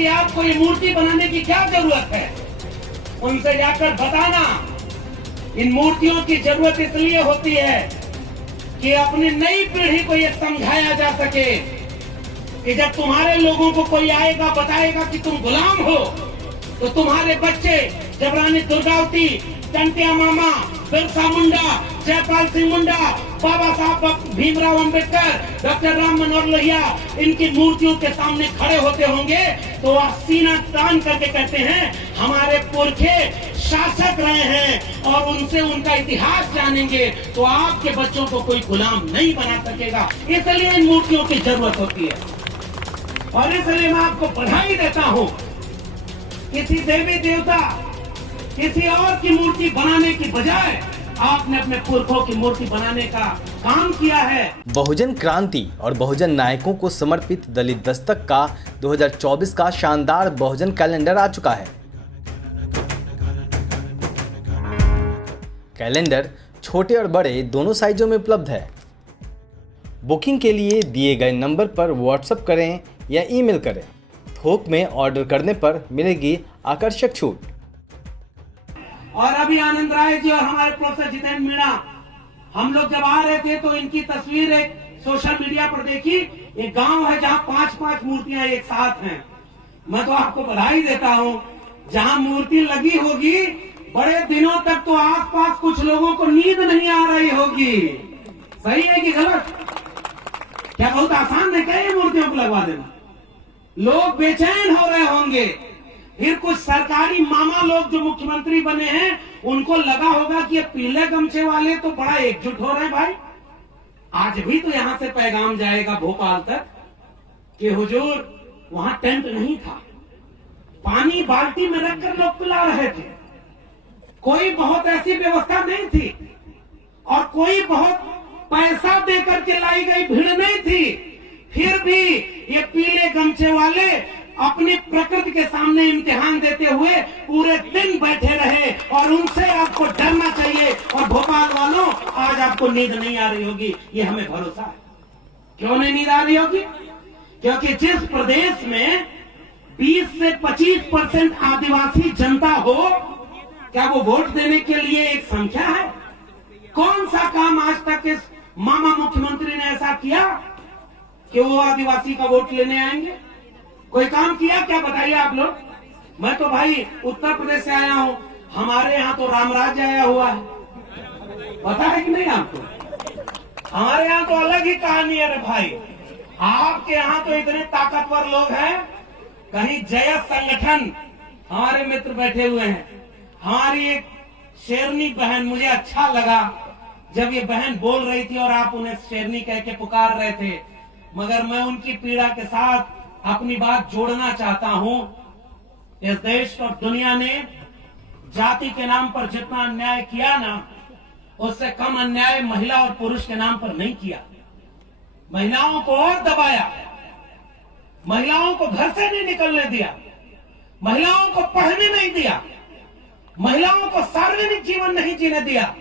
कि आपको ये मूर्ति बनाने की क्या जरूरत है, उनसे जाकर बताना। इन मूर्तियों की जरूरत इसलिए होती है कि अपनी नई पीढ़ी को ये समझाया जा सके कि जब तुम्हारे लोगों को कोई आएगा बताएगा कि तुम गुलाम हो, तो तुम्हारे बच्चे जब रानी दुर्गावती, टंटिया मामा, बिरसा मुंडा, जयपाल सिंह मुंडा, बाबा साहब भीमराव अंबेडकर, डॉक्टर राम मनोहर लोहिया इनकी मूर्तियों के सामने खड़े होते होंगे तो वह सीना तान करके कहते हैं हमारे पुरखे शासक रहे हैं, और उनसे उनका इतिहास जानेंगे तो आपके बच्चों को कोई गुलाम नहीं बना सकेगा। इसलिए इन मूर्तियों की जरूरत होती है, और इसलिए मैं आपको बधाई देता हूं। किसी देवी देवता, किसी और की मूर्ति बनाने की बजाय आपने अपने पुरखों की मूर्ति बनाने का काम किया है। बहुजन क्रांति और बहुजन नायकों को समर्पित दलित दस्तक का 2024 का शानदार बहुजन कैलेंडर आ चुका है। कैलेंडर छोटे और बड़े दोनों साइजों में उपलब्ध है। बुकिंग के लिए दिए गए नंबर पर व्हाट्सएप करें या ईमेल करें। थोक में ऑर्डर करने पर मिलेगी आकर्षक छूट। और अभी आनंद राय जी और हमारे प्रोफेसर जितेंद्र मीणा, हम लोग जब आ रहे थे तो इनकी तस्वीर एक सोशल मीडिया पर देखी। एक गांव है जहां 5-5 मूर्तियां एक साथ हैं। मैं तो आपको बधाई देता हूं। जहां मूर्ति लगी होगी बड़े दिनों तक तो आसपास कुछ लोगों को नींद नहीं आ रही होगी। सही है कि गलत? क्या बहुत आसान है क्या ये मूर्तियों को लगवा देना? लोग बेचैन हो रहे होंगे। फिर कुछ सरकारी मामा लोग जो मुख्यमंत्री बने हैं उनको लगा होगा कि ये पीले गमछे वाले तो बड़ा एकजुट हो रहे हैं। भाई आज भी तो यहां से पैगाम जाएगा भोपाल तक कि हुजूर वहां टेंट नहीं था, पानी बाल्टी में रखकर लोग पिला रहे थे, कोई बहुत ऐसी व्यवस्था नहीं थी और कोई बहुत पैसा देकर के लाई गई भीड़ नहीं थी। फिर भी ये पीले गमछे वाले अपनी प्रकृति के सामने इम्तिहान देते हुए पूरे दिन बैठे रहे, और उनसे आपको डरना चाहिए। और भोपाल वालों, आज आपको नींद नहीं आ रही होगी, ये हमें भरोसा है। क्यों नहीं नींद आ रही होगी? क्योंकि जिस प्रदेश में 20 से 25% आदिवासी जनता हो, क्या वो वोट देने के लिए एक संख्या है? कौन सा काम आज तक इस मामा मुख्यमंत्री ने ऐसा किया कि वो आदिवासी का वोट लेने आएंगे? कोई काम किया क्या? बताइए आप लोग। मैं तो भाई उत्तर प्रदेश से आया हूं, हमारे यहाँ तो रामराज्य आया हुआ है, पता है कि नहीं आपको? हमारे यहाँ तो अलग ही कहानी है रे भाई। आपके यहाँ तो इतने ताकतवर लोग हैं, कहीं जयस संगठन हमारे मित्र बैठे हुए हैं। हमारी एक शेरनी बहन, मुझे अच्छा लगा जब ये बहन बोल रही थी और आप उन्हें शेरनी कह के पुकार रहे थे, मगर मैं उनकी पीड़ा के साथ अपनी बात जोड़ना चाहता हूं। इस देश और दुनिया ने जाति के नाम पर जितना अन्याय किया ना, उससे कम अन्याय महिला और पुरुष के नाम पर नहीं किया। महिलाओं को और दबाया, महिलाओं को घर से नहीं निकलने दिया, महिलाओं को पढ़ने नहीं दिया, महिलाओं को सार्वजनिक जीवन नहीं जीने दिया।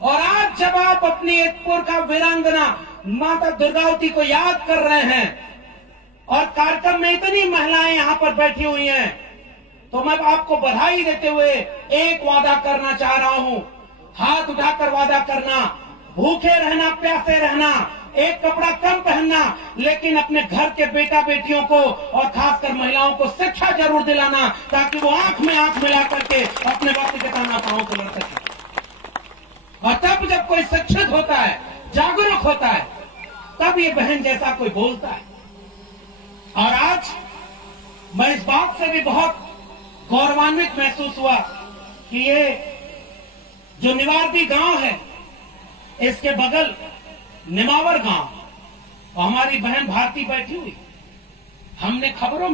और आज जब आप अपनी एक पुरखा वीरांगना माता दुर्गावती को याद कर रहे हैं और कार्यक्रम में इतनी महिलाएं यहां पर बैठी हुई हैं, तो मैं आपको बधाई देते हुए एक वादा करना चाह रहा हूं। हाथ उठाकर वादा करना, भूखे रहना, प्यासे रहना, एक कपड़ा कम पहनना, लेकिन अपने घर के बेटा बेटियों को और खासकर महिलाओं को शिक्षा जरूर दिलाना, ताकि वो आंख में आंख मिला करके अपने वक्त के तानाशाहों से लड़ सके। और तब जब कोई शिक्षित होता है, जागरूक होता है, तब ये बहन जैसा कोई बोलता है। और आज मैं इस बात से भी बहुत गौरवान्वित महसूस हुआ कि ये जो निवारदी गांव है, इसके बगल निमावर गांव, और हमारी बहन भारती बैठी हुई। हमने खबरों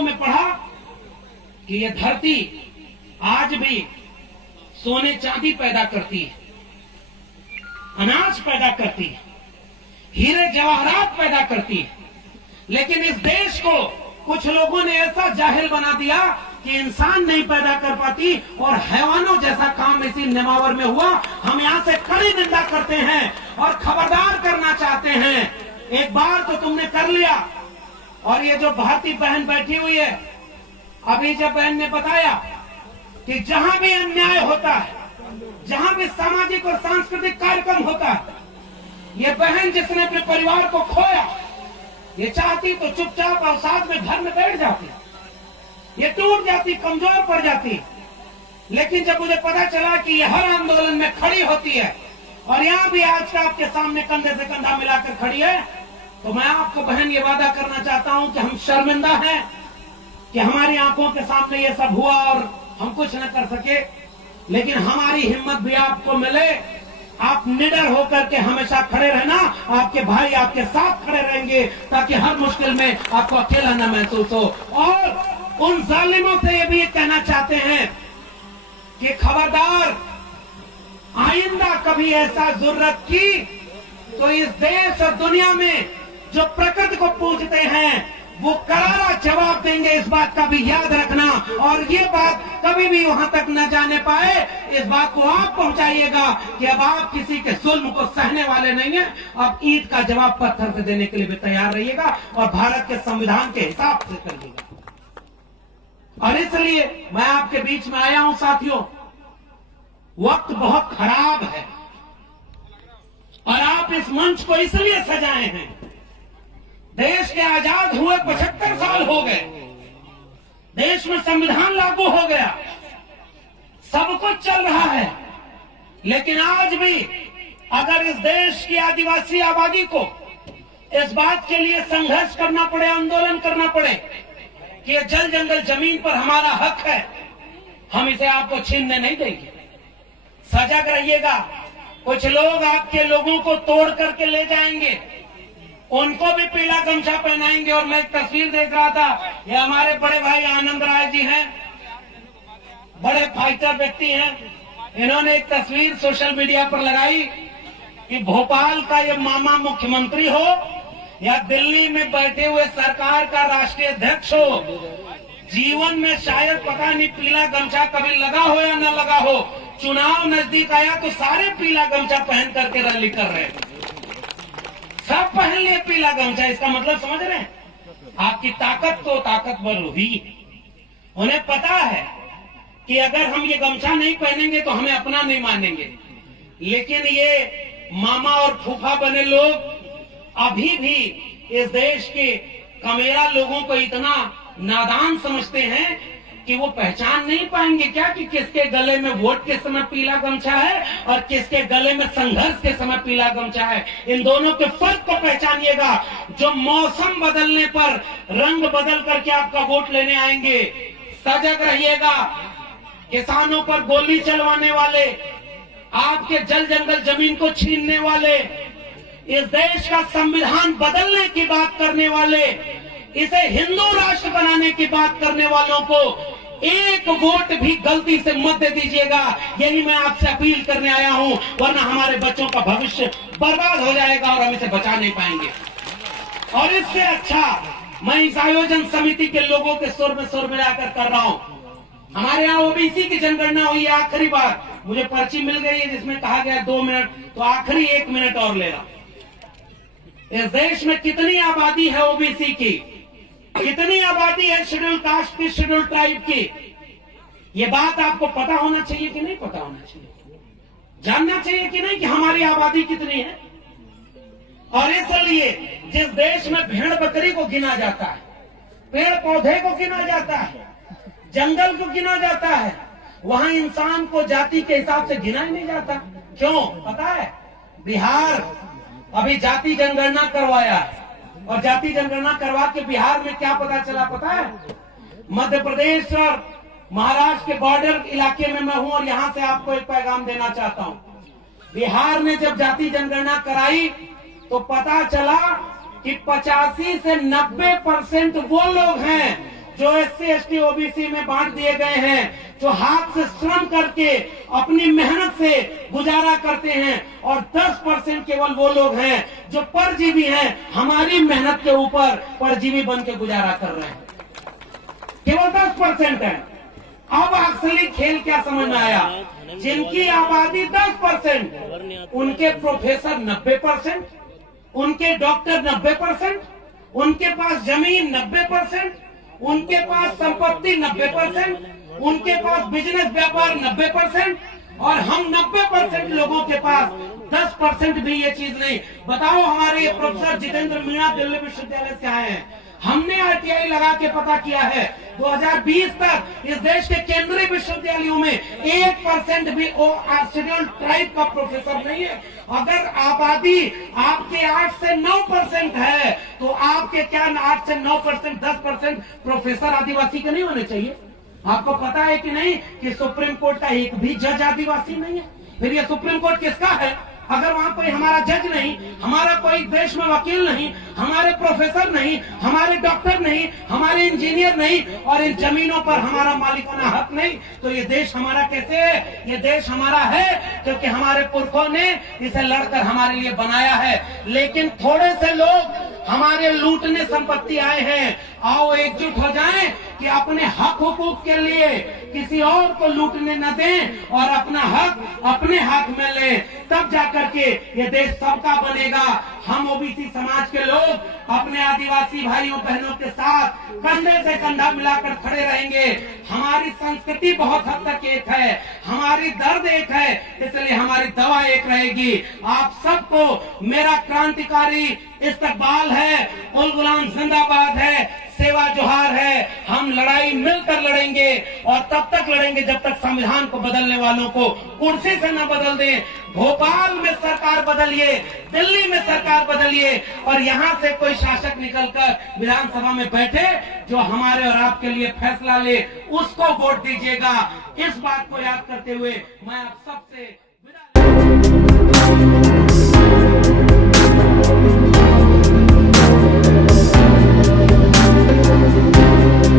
में पढ़ा कि ये धरती आज भी सोने चांदी पैदा करती है, अनाज पैदा करती है, हीरे जवाहरात पैदा करती है। लेकिन इस देश को कुछ लोगों ने ऐसा जाहिल बना दिया कि इंसान नहीं पैदा कर पाती, और हैवानों जैसा काम इसी नेमावर में हुआ। हम यहां से कड़ी निंदा करते हैं और खबरदार करना चाहते हैं। एक बार तो तुमने कर लिया, और ये जो भारतीय बहन बैठी हुई है, अभी जब बहन ने बताया कि जहां भी अन्याय होता है, जहां भी सामाजिक और सांस्कृतिक कार्यक्रम होता है, ये बहन जिसने अपने परिवार को खोया, ये चाहती तो चुपचाप अवसाद में घर में बैठ जाती, ये टूट जाती, कमजोर पड़ जाती। लेकिन जब मुझे पता चला कि ये हर आंदोलन में खड़ी होती है और यहाँ भी आज का आपके सामने कंधे से कंधा मिलाकर खड़ी है, तो मैं आपको बहन ये वादा करना चाहता हूं कि हम शर्मिंदा हैं कि हमारी आंखों के सामने ये सब हुआ और हम कुछ न कर सके, लेकिन हमारी हिम्मत भी आपको मिले। आप निडर होकर के हमेशा खड़े रहना, आपके भाई आपके साथ खड़े रहेंगे ताकि हर मुश्किल में आपको अकेला न महसूस हो। और उन जालिमों से ये भी कहना चाहते हैं कि खबरदार, आइंदा कभी ऐसा जरूरत की तो इस देश और दुनिया में जो प्रकृति को पूजते हैं वो करारा जवाब देंगे, इस बात का भी याद रखना। और ये बात कभी भी वहां तक न जाने पाए, इस बात को आप पहुंचाइएगा कि अब आप किसी के जुल्म को सहने वाले नहीं हैं। अब ईद का जवाब पत्थर से देने के लिए भी तैयार रहिएगा और भारत के संविधान के हिसाब से करिएगा। और इसलिए मैं आपके बीच में आया हूं साथियों, वक्त बहुत खराब है और आप इस मंच को इसलिए सजाए हैं, देश के आजाद हुए 75 साल हो गए, देश में संविधान लागू हो गया, सब कुछ चल रहा है, लेकिन आज भी अगर इस देश की आदिवासी आबादी को इस बात के लिए संघर्ष करना पड़े, आंदोलन करना पड़े कि ये जल जंगल जमीन पर हमारा हक है, हम इसे आपको छीनने नहीं देंगे। सजग रहिएगा, कुछ लोग आपके लोगों को तोड़ करके ले जाएंगे, उनको भी पीला गमछा पहनाएंगे। और मैं एक तस्वीर देख रहा था, ये हमारे बड़े भाई आनंद राय जी हैं, बड़े फाइटर व्यक्ति हैं, इन्होंने एक तस्वीर सोशल मीडिया पर लगाई कि भोपाल का ये मामा मुख्यमंत्री हो या दिल्ली में बैठे हुए सरकार का राष्ट्रीय अध्यक्ष हो, जीवन में शायद पता नहीं पीला गमछा कभी लगा हो या न लगा हो, चुनाव नजदीक आया तो सारे पीला गमछा पहन करके रैली कर रहे हैं, सब पहन लिए पीला गमछा। इसका मतलब समझ रहे हैं, आपकी ताकत तो ताकतवर हुई। उन्हें पता है कि अगर हम ये गमछा नहीं पहनेंगे तो हमें अपना नहीं मानेंगे, लेकिन ये मामा और फूफा बने लोग अभी भी इस देश के कमेरा लोगों को इतना नादान समझते हैं कि वो पहचान नहीं पाएंगे क्या कि किसके गले में वोट के समय पीला गमछा है और किसके गले में संघर्ष के समय पीला गमछा है। इन दोनों के फर्क को पहचानिएगा। जो मौसम बदलने पर रंग बदल करके आपका वोट लेने आएंगे, सजग रहिएगा। किसानों पर गोली चलवाने वाले, आपके जल जंगल जमीन को छीनने वाले, इस देश का संविधान बदलने की बात करने वाले, इसे हिंदू राष्ट्र बनाने की बात करने वालों को एक वोट भी गलती से मत दे दीजिएगा। यही मैं आपसे अपील करने आया हूं, वरना हमारे बच्चों का भविष्य बर्बाद हो जाएगा और हम इसे बचा नहीं पाएंगे। और इससे अच्छा मैं इस आयोजन समिति के लोगों के सुर में मिलाकर कर रहा हूं। हमारे यहाँ ओबीसी की जनगणना हुई है, आखिरी बार मुझे पर्ची मिल गई है जिसमें कहा गया 2 मिनट, तो आखिरी 1 मिनट और ले रहा। इस देश में कितनी आबादी है ओबीसी की, कितनी आबादी है शेड्यूल कास्ट की, शेड्यूल ट्राइब की, ये बात आपको पता होना चाहिए कि नहीं पता होना चाहिए, जानना चाहिए कि नहीं कि हमारी आबादी कितनी है। और इसलिए जिस देश में भेड़ बकरी को गिना जाता है, पेड़ पौधे को गिना जाता है, जंगल को गिना जाता है, वहां इंसान को जाति के हिसाब से गिना ही नहीं जाता। क्यों पता है? बिहार अभी जाति जनगणना करवाया है और जाति जनगणना करवा के बिहार में क्या पता चला पता है? मध्य प्रदेश और महाराष्ट्र के बॉर्डर इलाके में मैं हूं और यहां से आपको एक पैगाम देना चाहता हूं। बिहार ने जब जाति जनगणना कराई तो पता चला कि 85 से 90% वो लोग हैं जो SC ST OBC में बांट दिए गए हैं, जो हाथ से श्रम करके अपनी मेहनत से गुजारा करते हैं, और 10% केवल वो लोग हैं जो परजीवी हैं, हमारी मेहनत के ऊपर परजीवी बन के गुजारा कर रहे हैं। केवल 10% है। अब असली खेल क्या समझ में आया? जिनकी आबादी 10%, उनके प्रोफेसर 90%, उनके डॉक्टर 90%, उनके पास जमीन 90%, उनके पास संपत्ति 90%, उनके पास बिजनेस व्यापार 90%, और हम 90% लोगों के पास 10% भी ये चीज नहीं। बताओ, हमारे ये प्रोफेसर जितेंद्र मीणा दिल्ली विश्वविद्यालय से आए हैं, हमने आरटीआई लगा के पता किया है 2020 तक इस देश के केंद्रीय विश्वविद्यालयों में 1% भी शेड्यूल्ड ट्राइब का प्रोफेसर नहीं है। अगर आबादी आपके 8 से 9% है तो आपके क्या 8 से 9%, 10% प्रोफेसर आदिवासी के नहीं होने चाहिए? आपको पता है कि नहीं कि सुप्रीम कोर्ट का एक भी जज आदिवासी नहीं है? फिर ये सुप्रीम कोर्ट किसका है? अगर वहां कोई हमारा जज नहीं, हमारा कोई देश में वकील नहीं, हमारे प्रोफेसर नहीं, हमारे डॉक्टर नहीं, हमारे इंजीनियर नहीं, और इन जमीनों पर हमारा मालिकाना हक नहीं, तो ये देश हमारा कैसे है? ये देश हमारा है क्योंकि हमारे पुरखों ने इसे लड़कर हमारे लिए बनाया है। लेकिन थोड़े से लोग हमारे लूटने संपत्ति आए हैं। आओ एकजुट हो जाएं कि अपने हक हुकूक के लिए किसी और को लूटने न दें और अपना हक अपने हाथ में लें, तब जाकर के ये देश सबका बनेगा। हम ओबीसी समाज के लोग अपने आदिवासी भाइयों बहनों के साथ कंधे से कंधा मिलाकर खड़े रहेंगे। हमारी संस्कृति बहुत हद तक एक है, हमारी दर्द एक है, इसलिए हमारी दवा एक रहेगी। आप सबको मेरा क्रांतिकारी इस्तकबाल है, उल गुलाम जिंदाबाद है, सेवा जोहार है। हम लड़ाई मिलकर लड़ेंगे और तब तक लड़ेंगे जब तक संविधान को बदलने वालों को कुर्सी से न बदल दें। भोपाल में सरकार बदलिए, दिल्ली में सरकार बदलिए, और यहाँ से कोई शासक निकलकर विधानसभा में बैठे जो हमारे और आपके लिए फैसला ले, उसको वोट दीजिएगा। इस बात को याद करते हुए मैं आप सबसे